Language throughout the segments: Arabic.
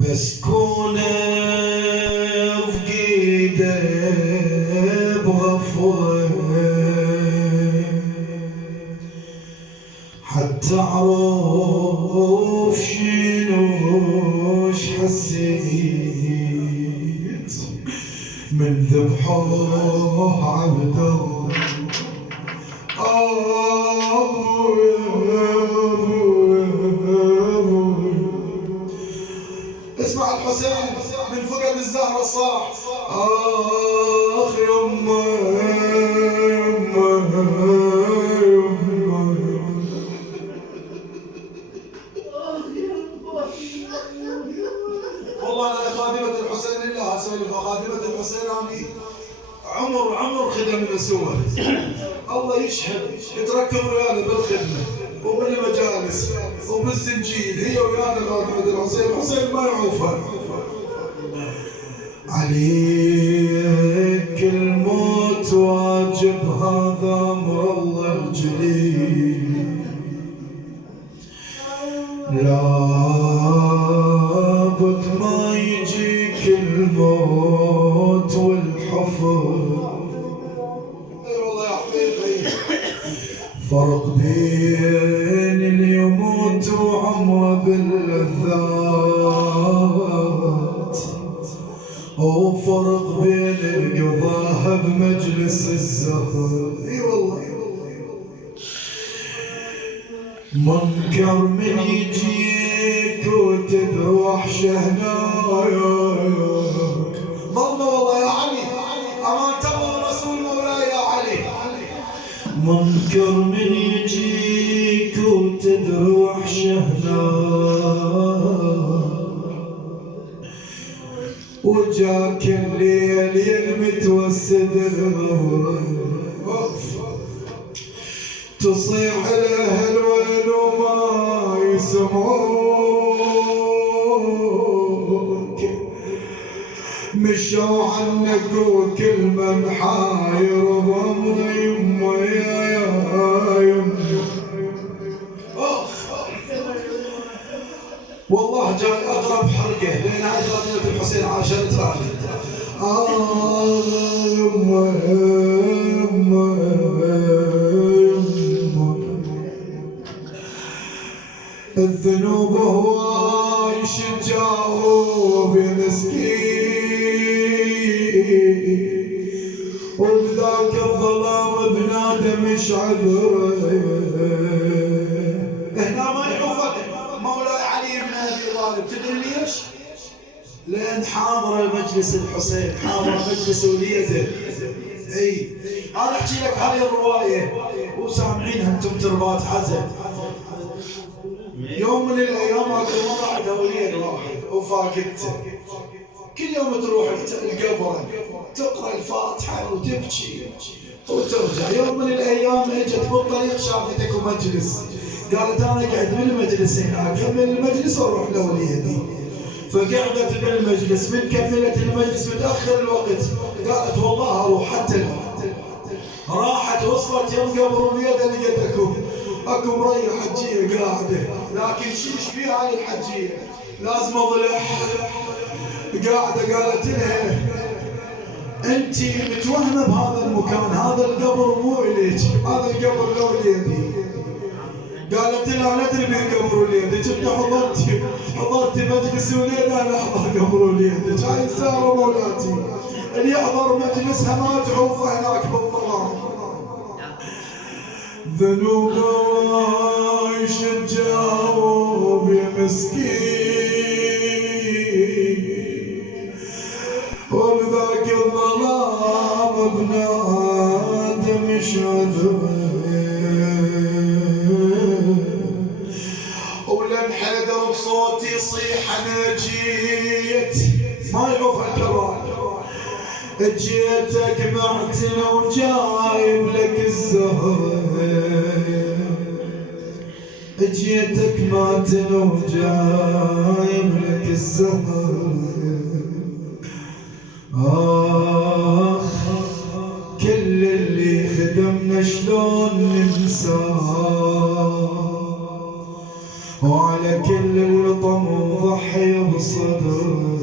بس كونه فقيده بغفوه حتى اعرف شنوش حسيت من ذبحوه عبد الله. اسمع الحسين من فقد الزهرة صاح آخ يمه يمه يمه. والله أنا خادمة الحسين لله أسولف خادمة الحسين أنا عمر خدم الأسوة الله يشهد يتركب ويانا بالخدمة وبالمجالس وبالزنجيل هي ويانا خادمة الحسين ما يعوفها. عليك الموت واجب هذا أمر الله الجليل لابد ما يجيك الموت والحفر. اي والله يا حبيبي فرق بين اللي يموت وعمره باللذات وفرق بين القضاء بمجلس الزهر. اي والله منكر من يجيك وتدروح شهناياك ظلمه والله يا علي امان تبع رسول مولاي يا علي. منكر من يجيك وتدروح شهناياك وجاك الليل المتوسد الغبره تصيح الاهل وين وما يسمعوك مشوا عنك وكل من حاير ضمن يمه يا يمه. والله جاي اقرب حرقه لان هاي خادمة الحسين عاشرت راقد. يمه يمه الذنوب هواي شجاوب يا مسكين وبذاك الظلام بنادم مش عذره. هنا ما يعوفك مولاي علي بن ابي طالب تدري ليش؟ لان حاضر مجلس الحسين حاضر مجلس وليته. اي انا احكي لك هاي الروايه وسامعينها انتم تربات حزن. يوم من الايام اكو مرة عندها وليد واحد وفاقدته كل يوم تروح القبر تقرا الفاتحه وتبكي وترجع. يوم من الايام اجت بالطريق شافت اكو مجلس قالت انا اقعد بالمجلس هناك اكمل المجلس واروح لوليدي. فقعدت بالمجلس من كملت المجلس وتاخر الوقت قالت والله اروح حتى لو راحت وصلت يوم قبر وليدها لقيت اكو مريح حجيه قاعده لكن شيش فيها هاي الحجيه لازم اضلح قاعده. قالت لها انت متوهمه بهذا المكان هذا القبر مو اليك هذا القبر لوليدي. قالت لها انا ادري بين قبر وليدك انت حضرت مجلس وليدي انا احضر قبر وليدك. هاي الساره مولاتي اللي يحضر مجلسها ما تعوفه هناك بالظلام. ذنوب عايش تجاوب يا مسكين وبذاك الظلام بنادم مش عذره. ولن حيدر بصوتي يصيح انا جيت ما يعوف الكرار جيتك معتنا وجايب لك الزهر جيتك معتنا وجايب لك الزهر. كل اللي خدمنا شلون ننساه وعلى كل اللطم وضحي بصدره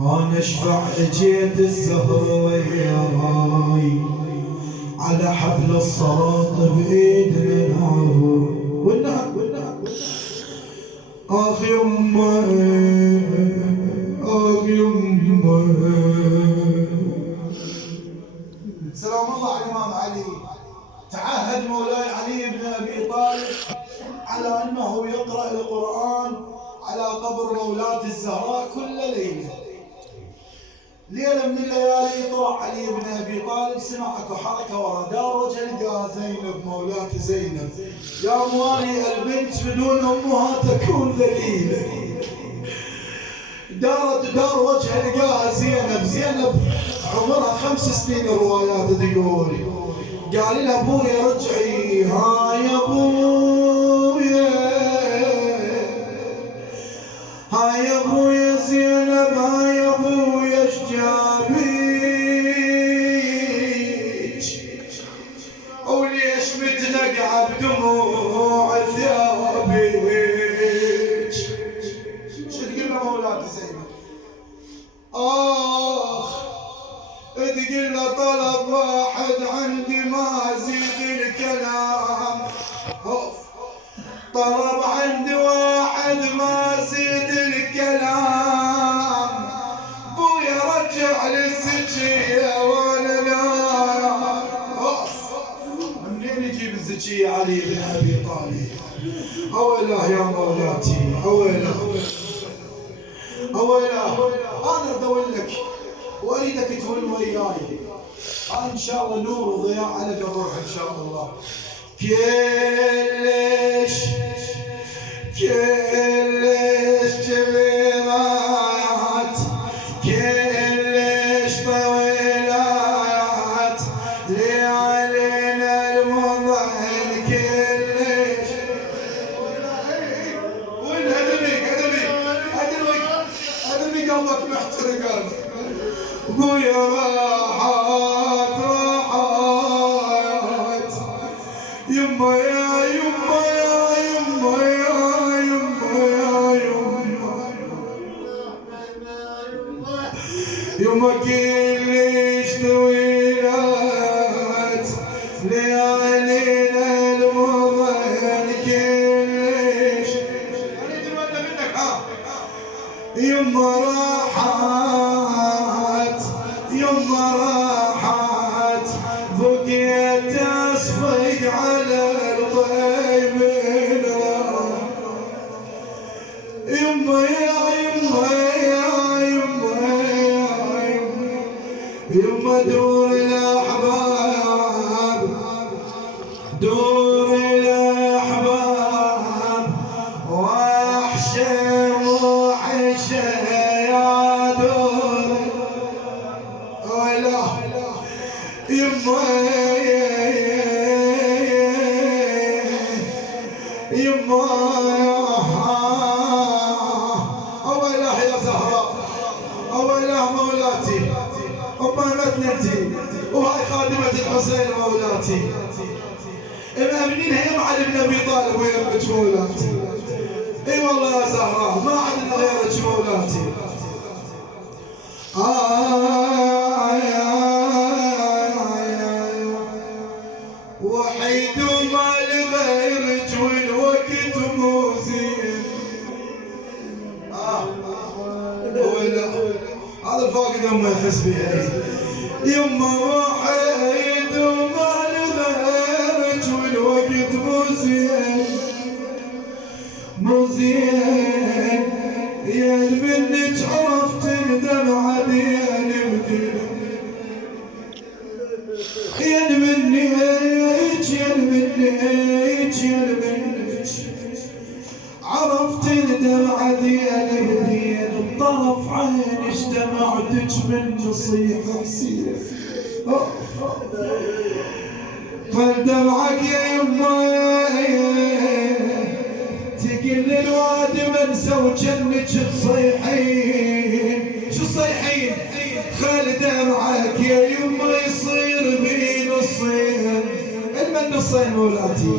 انا اشفع اجيت الزهر وياي على حبل الصراط بايدنا نعبر والنعم اخ يمه اخ يمه. سلام الله على الامام علي. تعهد مولاي علي بن ابي طالب على انه يقرا القران على قبر مولاة الزهراء كل ليله. ليله من الليالي طلع علي بن ابي طالب، سمع اكو حركه ورا، دار وجه لقى زينب مولاة زينب. يا موالي البنت بدون امها تكون ذليله. دار وجه لقاها زينب عمرها 5 سنين الروايات تقول. قال لها ابويا رجعي، ها يا ابويا، ها يا ابويا زينب، ها يا ابويا ايش جابيك وليش متنقعه بدموع ثيابك. شو تقول له مولاة زينب؟ تقول له طلب واحد عندي ما زيد الكلام. طلب عندي واحد ما زيد الكلام. بويا رجع لي الزكية وانا لا. منين يجيب الزكية علي بن ابي طالب؟ اويله يا مولاتي، اويله انا ادور لك واريدك تهون وياي. ان شاء الله نور وضياء على قبرك ان شاء الله. كلش جميلات، كلش طويلات، ليالينا المضحن كلش. وين ادمي قلبك محترق. بويا راحت يما يا يما يا يما يا يما يا يما كلش طويلات، ليالينا المضحن كلش. اريد الوالده منك يما راحت يما راحت، بقيت اصفق على الطيبين. يما يا يما يا يما يما دور الاحباب، دور الاحباب واحشه وحشه يا دور. ولا يما يما اويله يا زهراء، اويله مولاتي، امامتنتي وهاي خادمة الحسين مولاتي. مأمنينها يم علي بن ابي طالب ويمك مولاتي. اي والله يا زهراء ما عندنا غيرك مولاتي. وحيد وما لغيرك والوقت مو زين. هذا الفاقد ما يحس بها. يما وحيد وما لغيرك والوقت مو زين، مو زين. يا منك عرفت الدمعة ديالي، يا منك عرفت الدمعة ديالي بدين بطرف عيني، اجتمعتك من نصيحة حسين. فالدمعك يا يما تقل الواد منسى وجنك تصيحين. شو تصيحين؟ خل دمعك يا يما يصير بين الصين. المن الصين مولاتي،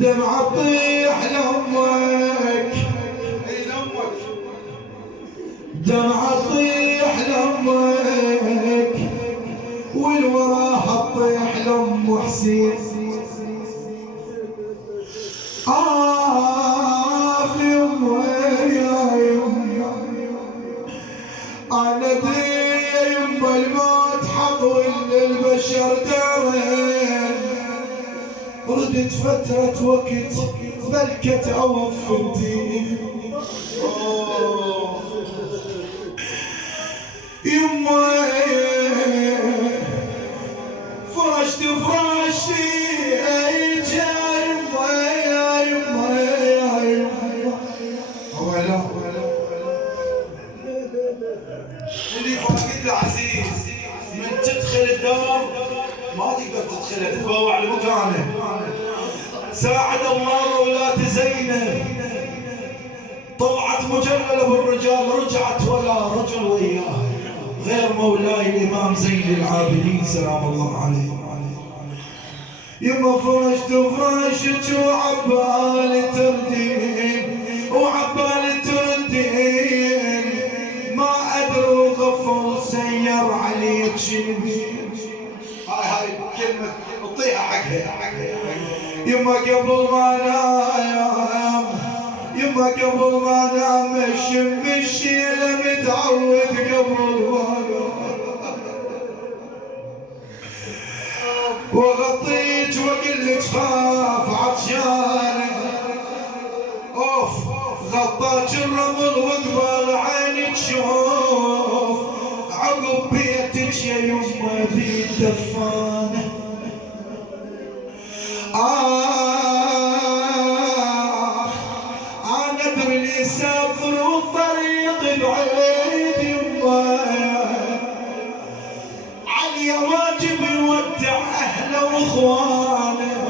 دمعة تطيح لأمك، دمعة تطيح لأمك والوراها تطيح لأم حسين. يمه يا يمه أنا أدري يا يمه الموت حق للبشر دارين. ردت فترة وقت بلكت أوف الدين. يمه فرشت فراشي اللي فاقد العزيز من تدخل الدار ما تقدر تدخلها، تتبوع لمكانه. ساعد الله ولاة زينب، طلعت مجللة بالرجال، رجعت ولا رجل وياها غير مولاي الإمام زين العابدين سلام الله عليه. يما فرشت فراشك وعبالي تردين، وعبالي تردين، ما أدري وغفر سير عليك شنبين. هاي كلمة نطيها حقها. يما قبل ما نام، يما قبل ما نام الشم الشيلة متعود قبل ما نام، وغطيت واقلك خاف عطشانك. اوف غطاك الرمل وقبل عينك شوف، عقب بيتك يا يمه بيت دفانه. انا ادري اللي سافر والطريق بعيد يمه، علي واجب يودع اهله واخوانه،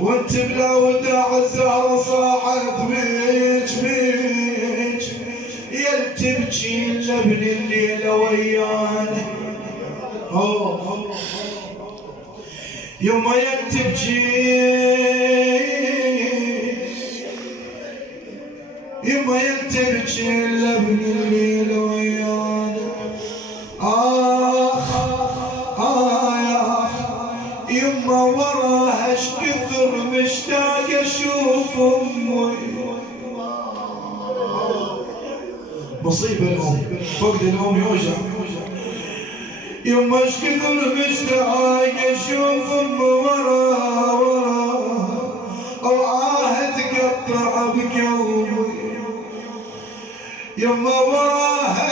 وانت بلا وداع الزهره صاحت بيج بيج، يل تبكي لابن الليله ويانا. يما يل تبكي، يما يل تبكي لابن الليله ويانا. يما وراها اش كثر مشتاق اشوف امي. مصيبه الام، فقد الام يوجع. يما اش كثر مشتاق اشوف امي وراها، وعاهد تقطع بقلبي. يما وراها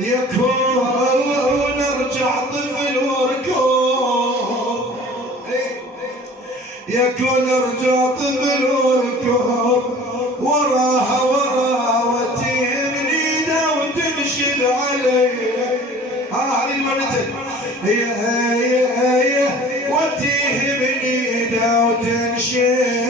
يكون ارجع طفل وركوب، يكون ارجع طفل وركوب، وراها وراها وتيه من ايده وتنشد علي. هذه المرتين هي وتيه من ايده وتنشد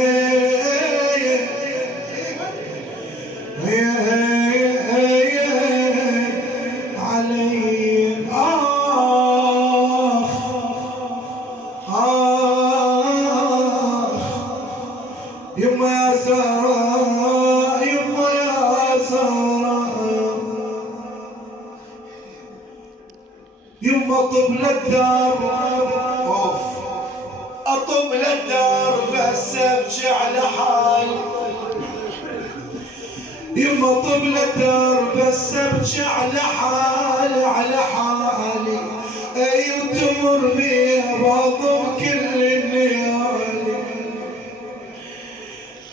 يما يا سارة، يما يا سارة، يما طبل الدار. اطبل الدار بس ابكي على حال، يما طبل الدار بس ابكي على حالي، على حالي. اي وتمر بيها بهضم كل الليالي.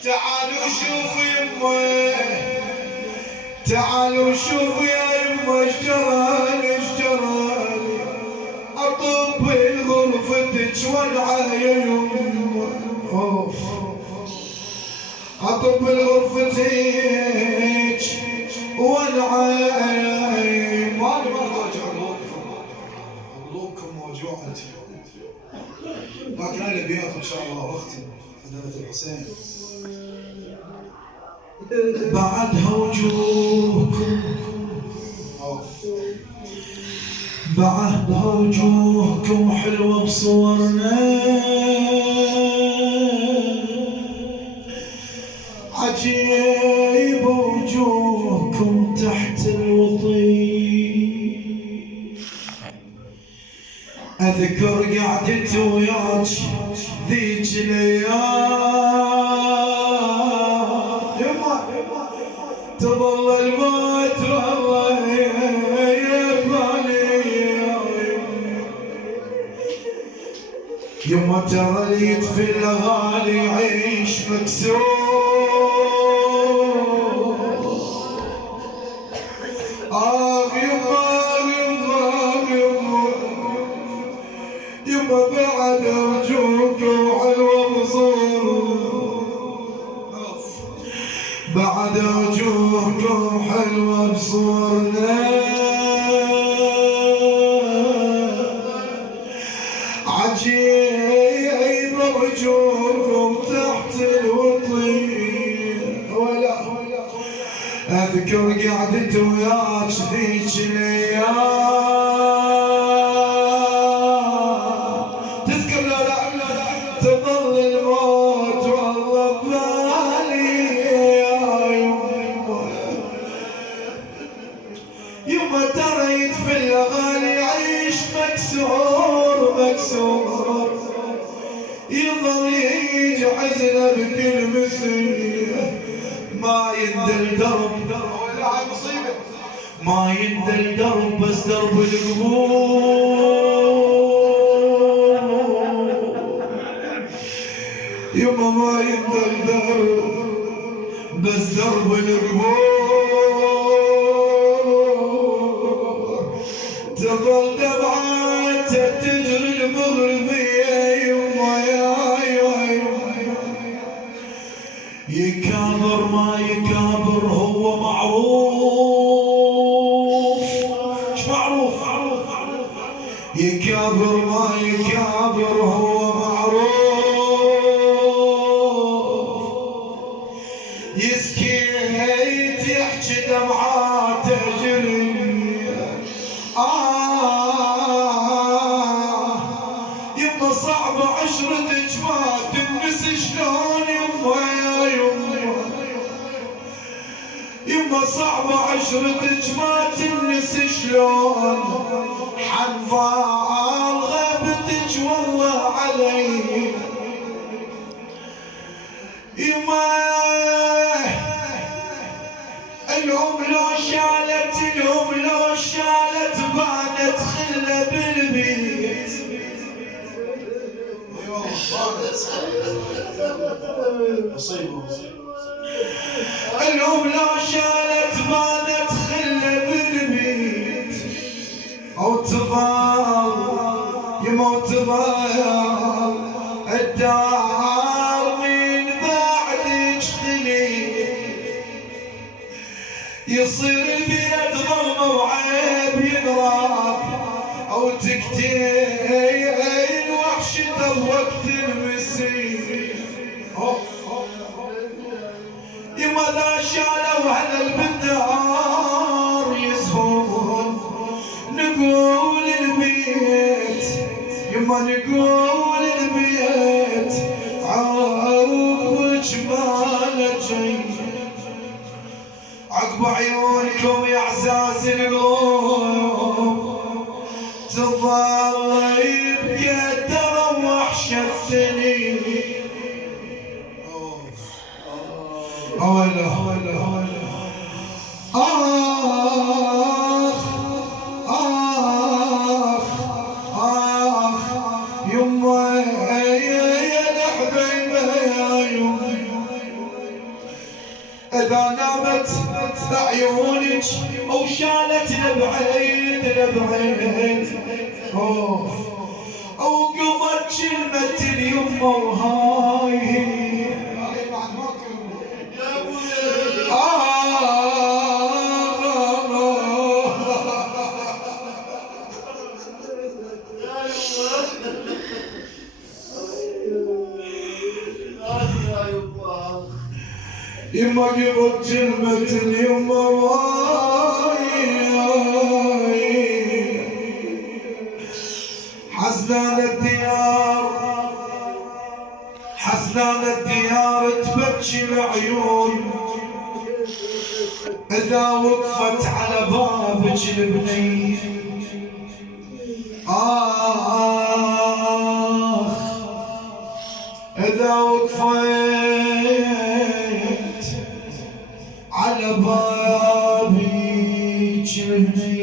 تعالوا شوفوا يمه، تعالوا شوفوا يا يمه ايش جرالي، ايش جرالي. اطب غرفتك والعا يا يمه، اطب غرفتك والعا. مالي برضه اوجع قلوبكم موجوعه، لكن هاي الابيات ان شاء الله واختم خدمة الحسين. بعدها وجوهكم، بعدها وجوهكم حلوة بصورنا، عجيب وجوهكم تحت الوطي. أذكر قعدت وياك ذيك الأيام، تظل الموت والله يبالي. يما ترى اللي يطفي الغالي يعيش مكسور. يما بعد وجوهكم حلوة بصور، بعد وجوهكم حلوة بصورنا. عجيب وجوهكم تحت الوطي. ولا أذكر قعدت وياك ذيك الأيام، تذكر لو لا تظل الموت والله ببالي. يما ترى يطفي الغالي يعيش مكسور مكسور، يظل يجي حزنه بكل مسيره. ما يندل درب ما يندل درب بس درب القبور. يما ما يندل درب بس درب القبور. تظل دمعاته تجري المغربية. يما يكابر ما يكابر هو معروف. ايش معروف؟ يكابر ما يكابر هو معروف. يسكت يحكي دمعاته جري. يما صعب عشرتك ما تنسي شلون. يما صعب عشرتك ما تنسي شلون. حنفال غيبتك والله علي. يما الام لو شالت بانت خله بالبيت. الام لو شالت بانت خله بالبيت. او تظل يما وتظل الدار من بعدك خلي. يصير البيت ظلمه وعيب يضرب، او تقتل وحشته بوقت المسير. يما ذا شالوا هذا البدار يسهون. نقول البيت يما نقول البيت عقبك ما نجي. عقب عيونكم يا اعزاز القلوب تظل يبكي تروح شفتني. أولا يما يا الحبيبة يا يما. إذا نامت عيونك أو شالت لبعيد أو قضت كلمة اليمة وهاي. يما قبل كلمة اليمة حزنان الديار حزنان أحزان الديار تبكي العيون إذا وقفت على بابك البنية. إذا وقفت على بابك البنية